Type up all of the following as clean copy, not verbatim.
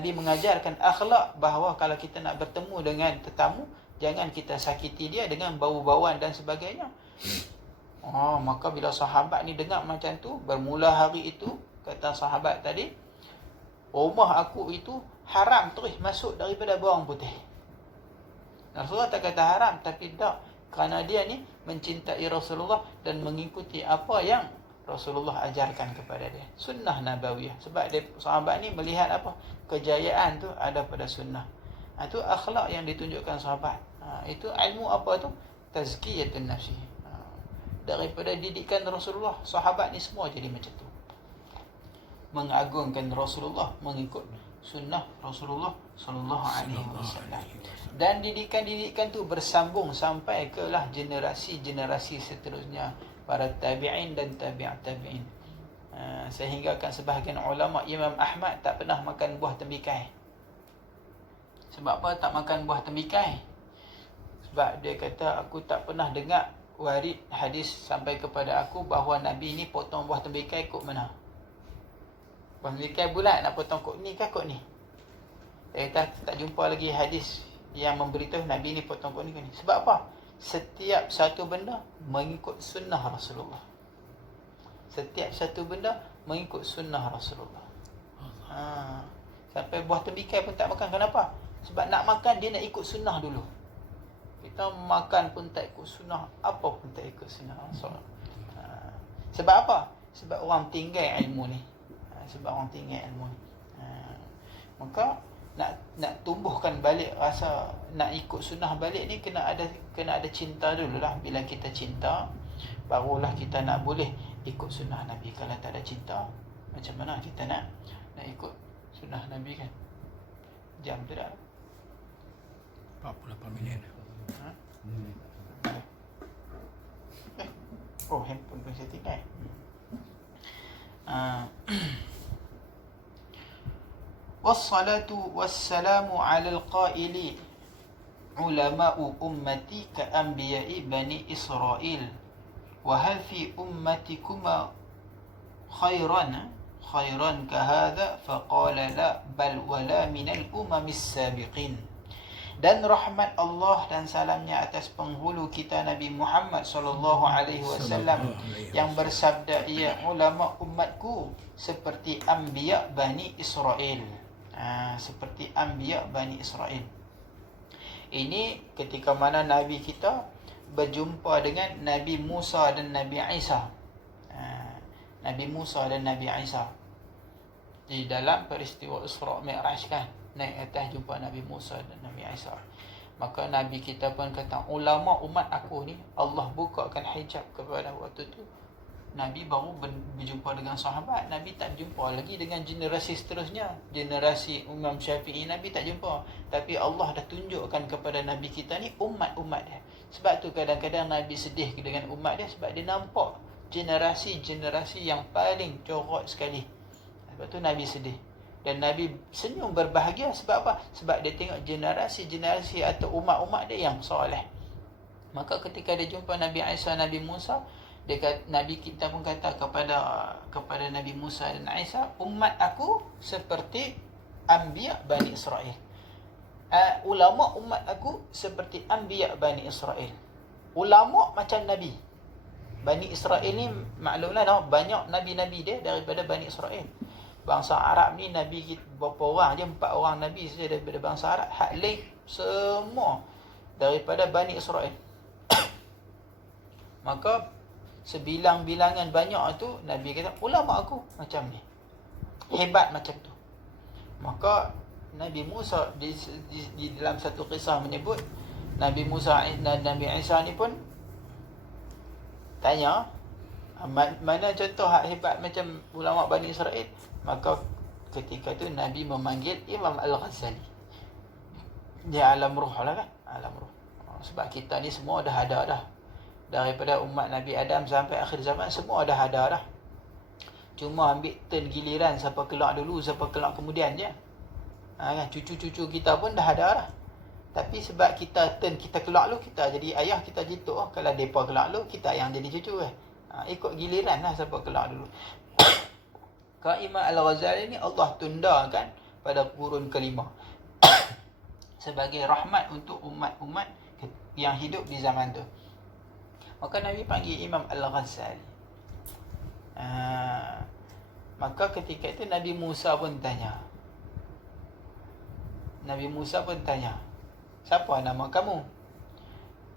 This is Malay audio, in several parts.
Nabi mengajarkan akhlak, bahawa kalau kita nak bertemu dengan tetamu, jangan kita sakiti dia dengan bau-bauan dan sebagainya. Maka bila sahabat ni dengar macam tu, bermula hari itu, kata sahabat tadi, rumah aku itu haram terus masuk daripada bawang putih. Rasulullah tak kata haram, tapi tak, kerana dia ni mencintai Rasulullah dan mengikuti apa yang Rasulullah ajarkan kepada dia. Sunnah Nabawiyah. Sebab dia, sahabat ni melihat apa? Kejayaan tu ada pada sunnah. Itu akhlak yang ditunjukkan sahabat. Itu ilmu apa tu? Tazkiyatun nafsi. Daripada didikan Rasulullah, sahabat ni semua jadi macam tu. Mengagungkan Rasulullah, mengikut sunnah Rasulullah sallallahu alaihi wasallam. Dan didikan-didikan tu bersambung sampai ke lah generasi-generasi seterusnya, para tabi'in dan tabi'at tabi'in. Sehingga kan sebahagian ulama, Imam Ahmad tak pernah makan buah tembikai. Sebab apa tak makan buah tembikai? Sebab dia kata, aku tak pernah dengar warid hadis sampai kepada aku bahawa Nabi ni potong buah tembikai kok mana. Buah tembikai bulat, nak potong kok ni kah kok ni. Dia kata tak jumpa lagi hadis yang memberitahu Nabi ni potong kok ni kok ni. Sebab apa? Setiap satu benda mengikut sunnah Rasulullah. Setiap satu benda mengikut sunnah Rasulullah. Sampai buah tembikai pun tak makan. Kenapa? Sebab nak makan dia nak ikut sunnah dulu. Kita makan pun tak ikut sunnah, apa pun tak ikut sunnah Rasulullah. Sebab apa? Sebab orang tinggal ilmu ni. Sebab orang tinggal ilmu ni. Maka nak tumbuhkan balik rasa nak ikut sunnah balik ni, kena ada cinta dululah. Bila kita cinta, barulah kita nak boleh ikut sunnah Nabi. Kalau tak ada cinta, macam mana kita nak ikut sunnah Nabi kan? Jam tu dah 48 minit. Handphone pun saya tinggal. Wassalatu wassalamu ala al-qaili ulama'u ummati ka anbiya'i bani Israel, wa hal fi ummatikuma khairan ka hadha, faqala la bal wala minal umamis sabiqin. Dan rahmat Allah dan salamnya atas penghulu kita Nabi Muhammad sallallahu alaihi wasallam yang bersabda, ia ulama umatku seperti anbiya Bani Israel. Seperti anbiya Bani Israel. Ini ketika mana Nabi kita berjumpa dengan Nabi Musa dan Nabi Isa. Nabi Musa dan Nabi Isa di dalam peristiwa Isra' Mi'raj kan, naik atas jumpa Nabi Musa dan Nabi Isa. Maka Nabi kita pun kata, ulama umat aku ni Allah bukakan hijab kepada waktu tu. Nabi baru berjumpa dengan sahabat. Nabi tak jumpa lagi dengan generasi seterusnya. Generasi Imam Syafi'i Nabi tak jumpa. Tapi Allah dah tunjukkan kepada Nabi kita ni umat-umat dia. Sebab tu kadang-kadang Nabi sedih dengan umat dia, sebab dia nampak generasi-generasi yang paling corot sekali. Sebab tu Nabi sedih. Dan Nabi senyum berbahagia. Sebab apa? Sebab dia tengok generasi-generasi atau umat-umat dia yang soleh. Maka ketika dia jumpa Nabi Isa, Nabi Musa, Nabi kita pun kata kepada Nabi Musa dan Isa, umat aku seperti anbiya Bani Israel. Ulama umat aku seperti anbiya Bani Israel. Ulama macam Nabi. Bani Israel ni maklumlah banyak Nabi-Nabi dia daripada Bani Israel. Bangsa Arab ni Nabi kita berapa orang je, 4 orang Nabi saja daripada bangsa Arab. Hak lain semua daripada Bani Israel. Maka sebilang-bilangan banyak tu Nabi kata ulama aku macam ni, hebat macam tu. Maka Nabi Musa di dalam satu kisah menyebut Nabi Musa dan Nabi Isa ni pun tanya, mana contoh hak hebat macam ulama Bani Israel. Maka ketika tu Nabi memanggil Imam Al-Ghazali. Dia alam ruh lah kan, alam ruh. Sebab kita ni semua dah ada dah. Daripada umat Nabi Adam sampai akhir zaman semua dah ada dah. Cuma ambil turn giliran siapa kelak dulu, siapa kelak kemudian je. Kan? Cucu-cucu kita pun dah ada dah. Tapi sebab kita turn kita kelak dulu, kita jadi ayah, kita jitu. Kalau mereka kelak dulu, kita yang jadi cucu kan. Ikut giliran lah siapa kelak dulu. Imam Al-Ghazali ni Allah tundakan pada kurun kelima sebagai rahmat untuk umat-umat yang hidup di zaman tu. Maka Nabi panggil Imam Al-Ghazali. Maka ketika itu Nabi Musa pun tanya. Siapa nama kamu?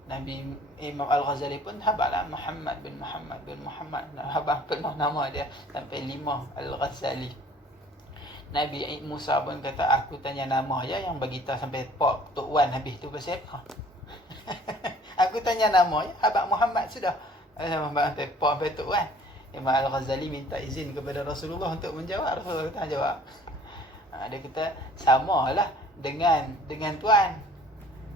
Nabi Imam Al-Ghazali pun habaklah Muhammad bin Muhammad. Habak penuh nama dia sampai 5 Al-Ghazali. Nabi Musa pun kata, aku tanya nama ya, yang bagi tahu sampai Pak Tok Wan habis tu pasal apa? Aku tanya nama ya, habak Muhammad sudah. Sampai Pak sampai Tok Wan. Imam Al-Ghazali minta izin kepada Rasulullah untuk menjawab. Rasulullah tak jawab. Dia kata samalah dengan Tuan.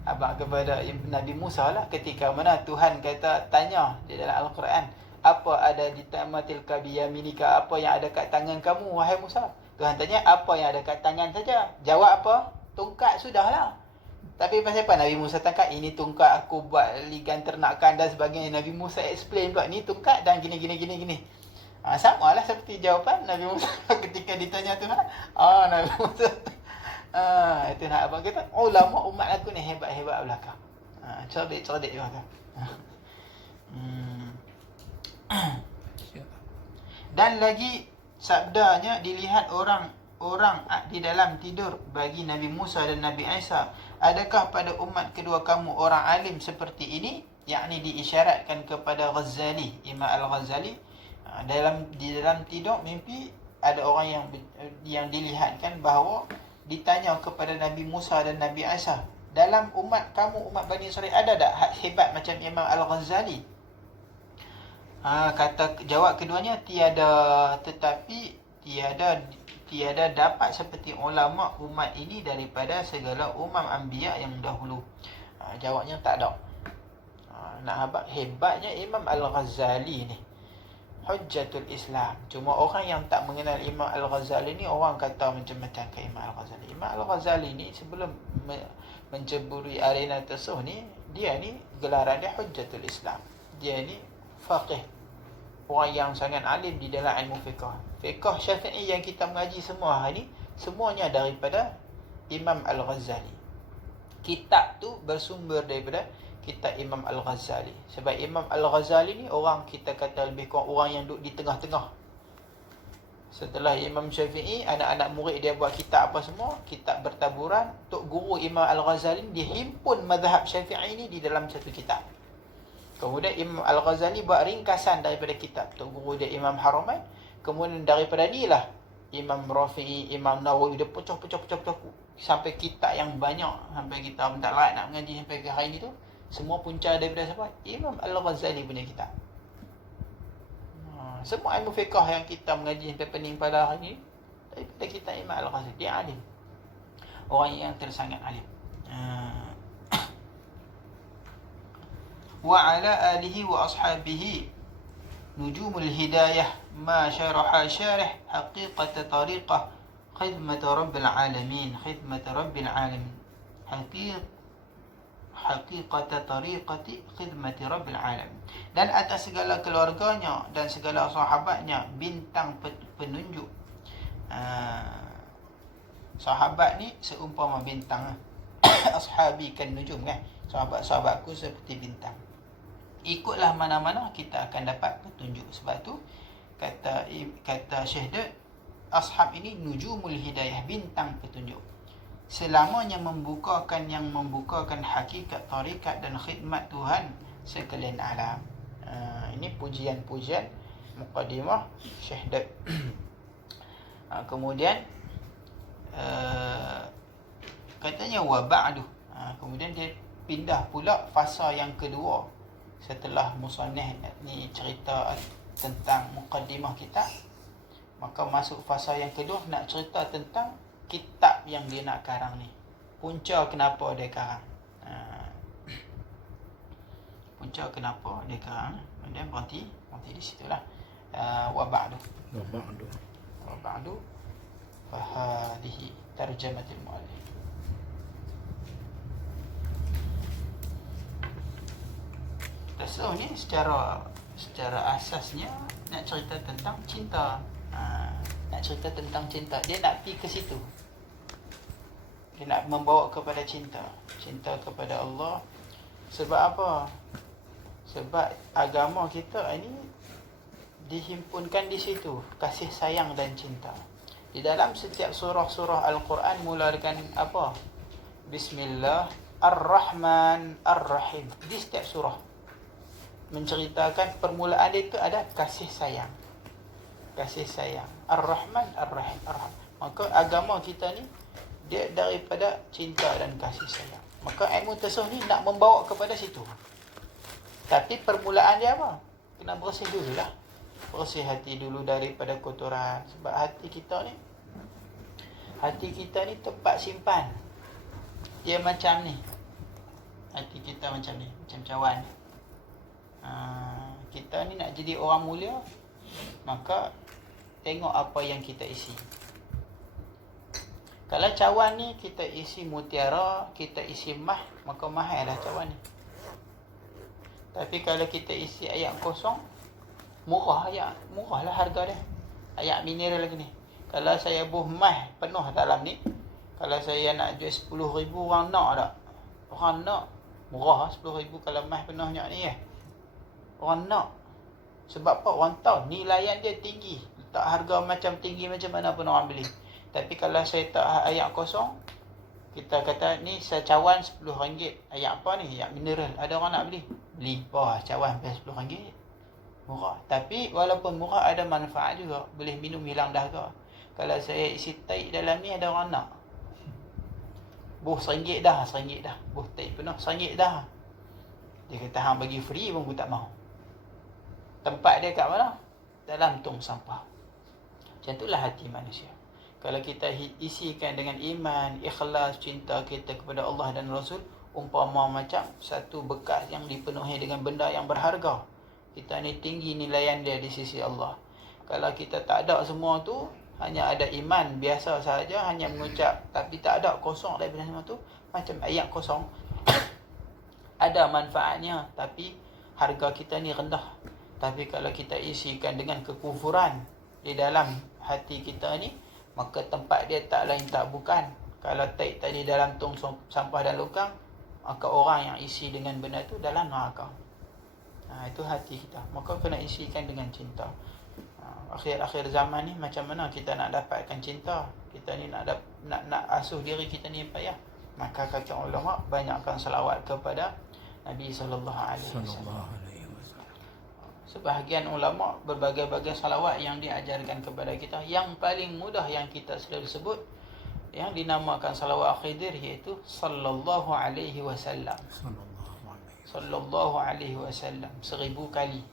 Abang kepada Nabi Musa lah, ketika mana Tuhan kata tanya di dalam Al-Quran, apa ada di tamatil kabiyaminika, apa yang ada kat tangan kamu wahai Musa? Tuhan tanya apa yang ada kat tangan saja. Jawab apa? Tongkat sudahlah. Tapi pasal apa Nabi Musa tangkap? Ini tongkat aku buat ligan ternakan dan sebagainya. Nabi Musa explain pula, ni tongkat dan gini. Sama lah seperti jawapan Nabi Musa ketika ditanya Tuhan. Nabi Musa itu nak abang kata, ulama umat aku ni hebat-hebat belakang. Cerdik juga kan. Dan lagi sabdanya, dilihat orang di dalam tidur bagi Nabi Musa dan Nabi Isa, adakah pada umat kedua kamu orang alim seperti ini? Yakni diisyaratkan kepada Ghazali, Imam Al-Ghazali. Di dalam tidur mimpi ada orang yang dilihatkan bahawa ditanya kepada Nabi Musa dan Nabi Isa, dalam umat kamu, umat Bani Israel, ada tak hebat macam Imam Al-Ghazali? Kata jawab keduanya, tiada, tetapi tiada dapat seperti ulama umat ini daripada segala umam anbiya yang dahulu. Jawabnya tak ada. Nak habaq hebatnya Imam Al-Ghazali ni, Hujjatul Islam. Cuma orang yang tak mengenal Imam Al-Ghazali ni, orang kata macam-macam ke Imam Al-Ghazali. Imam Al-Ghazali ni sebelum menceburi arena tasawuf ni, dia ni gelaran dia Hujjatul Islam. Dia ni faqih, orang yang sangat alim di dalam ilmu fiqh. Fiqh Syafi'i yang kita mengaji semua hari ni, semuanya daripada Imam Al-Ghazali. Kitab tu bersumber daripada kitab Imam Al-Ghazali. Sebab Imam Al-Ghazali ni orang, kita kata lebih kurang orang yang duduk di tengah-tengah. Setelah Imam Syafi'i, anak-anak murid dia buat kitab apa semua, kitab bertaburan. Tok Guru Imam Al-Ghazali, dia himpun mazhab Syafi'i ni di dalam satu kitab. Kemudian Imam Al-Ghazali buat ringkasan daripada kitab Tok Guru dia Imam Haramain. Kemudian daripada ni lah Imam Rafi'i, Imam Nawawi, dia pecah sampai kitab yang banyak, sampai kita tak layak nak mengaji sampai ke hari ni tu. Semua punca daripada siapa? Imam Al-Ghazali punya kitab. Semua ilmu fiqh yang kita mengaji sampai pening pada hari ni daripada kitab Imam Al-Ghazali. Dia alim, orang yang tersangat alim. Wa ala alihi wa ashabihi nujumul hidayah ma syaraha syarih haqiqat tariqah khidmat rabbil alamin, haqiqata tariqati khidmati rabbil alamin. Dan atas segala keluarganya dan segala sahabatnya bintang penunjuk. Sahabat ni seumpama bintang. Ashabi kan nujum kan, sahabat-sahabatku seperti bintang. Ikutlah mana-mana kita akan dapat petunjuk. Sebab tu kata Syekh Dud, ashab ini nujumul hidayah, bintang petunjuk. Selamanya membukakan hakikat tarikat dan khidmat Tuhan sekalian alam. Ini pujian-pujian muqaddimah Syekh Dud. Kemudian katanya wa ba'du. Kemudian dia pindah pula fasa yang kedua setelah musannif ni cerita tentang muqaddimah kitab, maka masuk fasa yang kedua nak cerita tentang kitab yang dia nak karang ni. Punca kenapa dia karang. Punca kenapa dia karang. Kemudian berhenti di situlah. Wa ba'du. Fa hadhihi tarjamatul muallif. Tasawuf ni secara asasnya nak cerita tentang cinta. Nak cerita tentang cinta, dia nak pergi ke situ. Dia nak membawa kepada cinta. Cinta kepada Allah. Sebab apa? Sebab agama kita ini dihimpunkan di situ, kasih sayang dan cinta. Di dalam setiap surah-surah Al-Quran mula dengan apa? Bismillah Ar-Rahman Ar-Rahim. Di setiap surah menceritakan permulaan dia itu ada kasih sayang. Kasih sayang. Ar-Rahman Ar-Rahim. Ar-Rahman. Maka agama kita ni dia daripada cinta dan kasih sayang. Maka ilmu tasawuf ni nak membawa kepada situ. Tapi permulaan dia apa? Kena bersih dululah. Bersih hati dulu daripada kotoran. Sebab hati kita ni tempat simpan. Dia macam ni. Hati kita macam ni, macam cawan. Kita ni nak jadi orang mulia, maka tengok apa yang kita isi. Kalau cawan ni kita isi mutiara, kita isi mah, maka mahal lah cawan ni. Tapi kalau kita isi air kosong, murah lah harga dia. Air mineral lagi ni. Kalau saya buh mah penuh dalam ni, kalau saya nak jual 10,000, orang nak tak? Orang nak. Murah 10,000 kalau mah penuhnya ni ya. Orang nak. Sebab apa? Orang tahu nilaian dia tinggi. Tak harga macam tinggi macam mana pun orang beli. Tapi kalau saya tak air kosong, kita kata ni secawan RM10. Air apa ni? Air mineral. Ada orang nak beli? Beli. Wah, cawan RM10. Murah. Tapi walaupun murah ada manfaat juga. Boleh minum hilang dahaga. Kalau saya isi taik dalam ni ada orang nak. Buh RM1 dah. Buh taik penuh RM1 dah. Dia kata hang bagi free pun aku tak mau. Tempat dia kat mana? Dalam tong sampah. Macam itulah hati manusia. Kalau kita isikan dengan iman, ikhlas, cinta kita kepada Allah dan Rasul, umpama macam satu bekas yang dipenuhi dengan benda yang berharga. Kita ni tinggi nilaian dia di sisi Allah. Kalau kita tak ada semua tu, hanya ada iman biasa saja, hanya mengucap tapi tak ada, kosong daripada semua tu, macam ayat kosong. Ada manfaatnya tapi harga kita ni rendah. Tapi kalau kita isikan dengan kekufuran di dalam hati kita ni, maka tempat dia tak lain tak bukan. Kalau taik tadi dalam tong sampah dan lukang, maka orang yang isi dengan benda tu dalam neraka. Itu hati kita. Maka kena isikan dengan cinta. Akhir-akhir zaman ni macam mana kita nak dapatkan cinta? Kita ni nak asuh diri kita ni payah. Maka kata ulama, banyakkan salawat kepada Nabi sallallahu alaihi wasallam. Sebahagian ulama berbagai-bagai salawat yang diajarkan kepada kita. Yang paling mudah yang kita selalu sebut, yang dinamakan salawat Khidir, iaitu sallallahu alaihi wasallam. Sallallahu alaihi wasallam 1000 kali.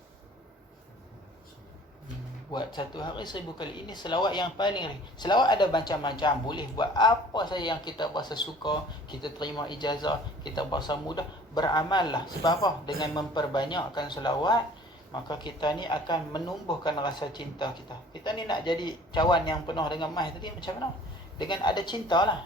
Buat satu hari 1000 kali. Ini selawat yang paling. Selawat ada macam-macam. Boleh buat apa saja yang kita berasa suka. Kita terima ijazah, kita berasa mudah. Beramallah. Sebab apa? Dengan memperbanyakkan selawat, maka kita ni akan menumbuhkan rasa cinta kita. Kita ni nak jadi cawan yang penuh dengan mah tadi macam mana? Dengan ada cinta lah.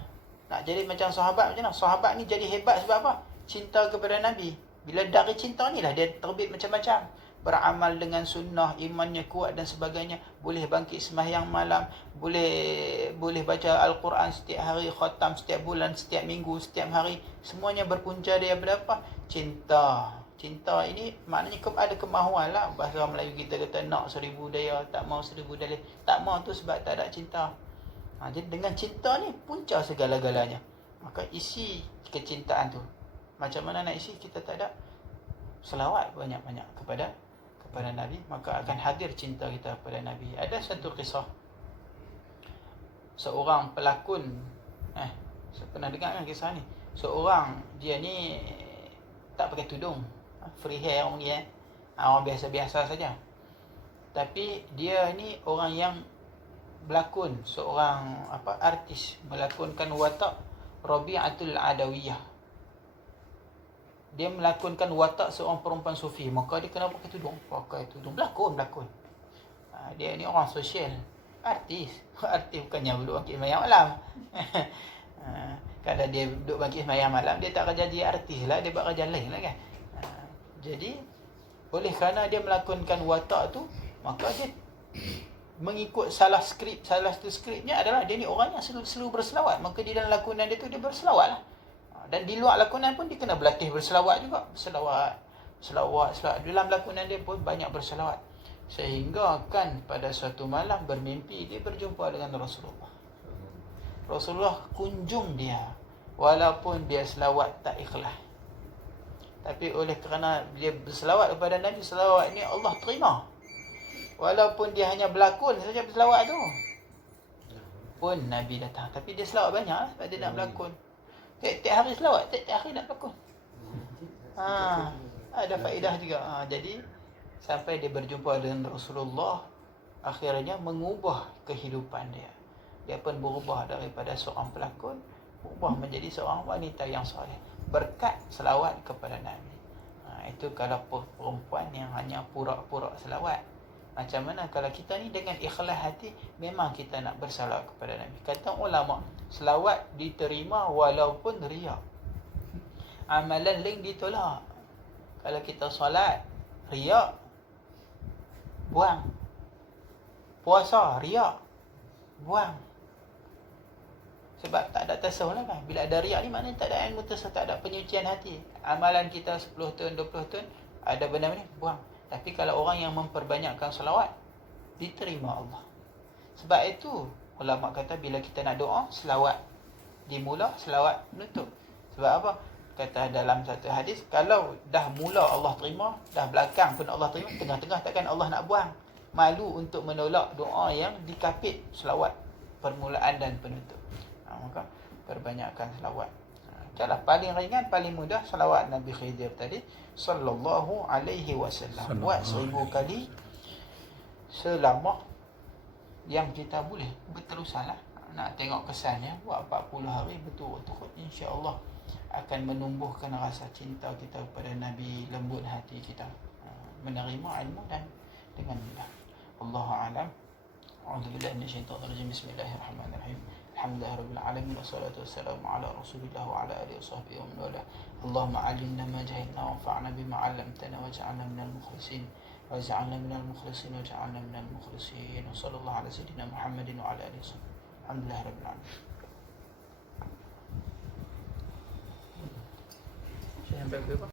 Nak jadi macam sahabat macam mana? Sahabat ni jadi hebat sebab apa? Cinta kepada Nabi. Bila dari cinta ni lah dia terbit macam-macam. Beramal dengan sunnah, imannya kuat dan sebagainya. Boleh bangkit sembahyang malam, boleh baca Al-Quran setiap hari, khatam setiap bulan, setiap minggu, setiap hari. Semuanya berpunca daripada apa? Cinta. Cinta ini maknanya ada kemahuan lah. Bahasa Melayu kita kata nak 1000 daya, tak mau 1000 daya. Tak mau tu sebab tak ada cinta. Jadi dengan cinta ni punca segala-galanya. Maka isi kecintaan tu. Macam mana nak isi? Kita tak ada selawat banyak-banyak kepada Nabi, maka akan hadir cinta kita kepada Nabi. Ada satu kisah seorang pelakon, saya pernah dengar kan kisah ni. Seorang dia ni tak pakai tudung, free hair orang dia, orang biasa-biasa saja. Tapi dia ni orang yang berlakon, seorang artis, melakonkan watak Rabi'atul Adawiyah. Dia melakonkan watak seorang perempuan sufi. Maka dia kena pakai tudung. Berlakon. Dia ni orang sosial. Artis. Artis bukannya duduk bangkit sembahyang malam. Kalau dia duduk bangkit sembahyang malam, dia tak akan jadi artis lah. Dia buat kerja lain lah kan. Jadi, oleh kerana dia melakonkan watak tu, maka dia mengikut salah satu skripnya adalah dia ni orang yang selalu berselawat, maka di dalam lakonan dia tu dia berselawat lah. Dan di luar lakonan pun dia kena berlatih berselawat juga. Selawat. Dalam lakonan dia pun banyak berselawat. Sehingga kan pada suatu malam bermimpi dia berjumpa dengan Rasulullah. Rasulullah kunjung dia walaupun dia selawat tak ikhlas. Tapi oleh kerana dia berselawat kepada Nabi, selawat ni Allah terima. Walaupun dia hanya berlakon saja berselawat tu, pun Nabi datang. Tapi dia selawat banyak sebab dia nak berlakon. Tiap hari selawat, tiap hari nak berlakon. Ada faedah juga. Jadi sampai dia berjumpa dengan Rasulullah, akhirnya mengubah kehidupan dia. Dia pun berubah daripada seorang pelakon, berubah menjadi seorang wanita yang soleh berkat selawat kepada Nabi. Itu kalau perempuan yang hanya pura-pura selawat. Macam mana kalau kita ni dengan ikhlas hati memang kita nak bersalawat kepada Nabi. Kata ulama, selawat diterima walaupun riak. Amalan lain ditolak. Kalau kita solat riak, buang. Puasa riak, buang. Sebab tak ada tasawuf lah kan. Bila ada riak ni maknanya tak ada ilmu tasawuf, tak ada penyucian hati. Amalan kita 10 tahun, 20 tahun ada benda ni, buang. Tapi kalau orang yang memperbanyakkan selawat, diterima Allah. Sebab itu ulama kata bila kita nak doa, selawat dimula, selawat menutup. Sebab apa? Kata dalam satu hadis, kalau dah mula Allah terima, dah belakang pun Allah terima, tengah-tengah takkan Allah nak buang. Malu untuk menolak doa yang dikapit selawat permulaan dan penutup. Maka perbanyakkan selawat. Kalau paling ringan, paling mudah selawat Nabi Khidir tadi, sallallahu alaihi wasallam. Buat 1000 kali selama yang kita boleh. Berterusan lah. Nak tengok kesannya, buat 40 hari betul-betul. InsyaAllah akan menumbuhkan rasa cinta kita kepada Nabi, lembut hati kita, menerima ilmu dan dengan mudah. Allahu a'lam. A'udzubillahi minasyaitonir rajim. Bismillahirrahmanirrahim. Alhamdulillahirabbil alamin wassalatu wassalamu ala Rasulillah wa ala alihi washabbihi wa man wala. Allahumma 'allimna ma jahilna wanfa'na bima 'allamtana waj'alna minal mukhlisin waj'alna minal mukhlisin waj'alna minal mukhlisin. Wassallallahu ala sayyidina Muhammadin wa ala alihi wasallam. Alhamdulillahirabbil alamin. Saya sampai ke apa?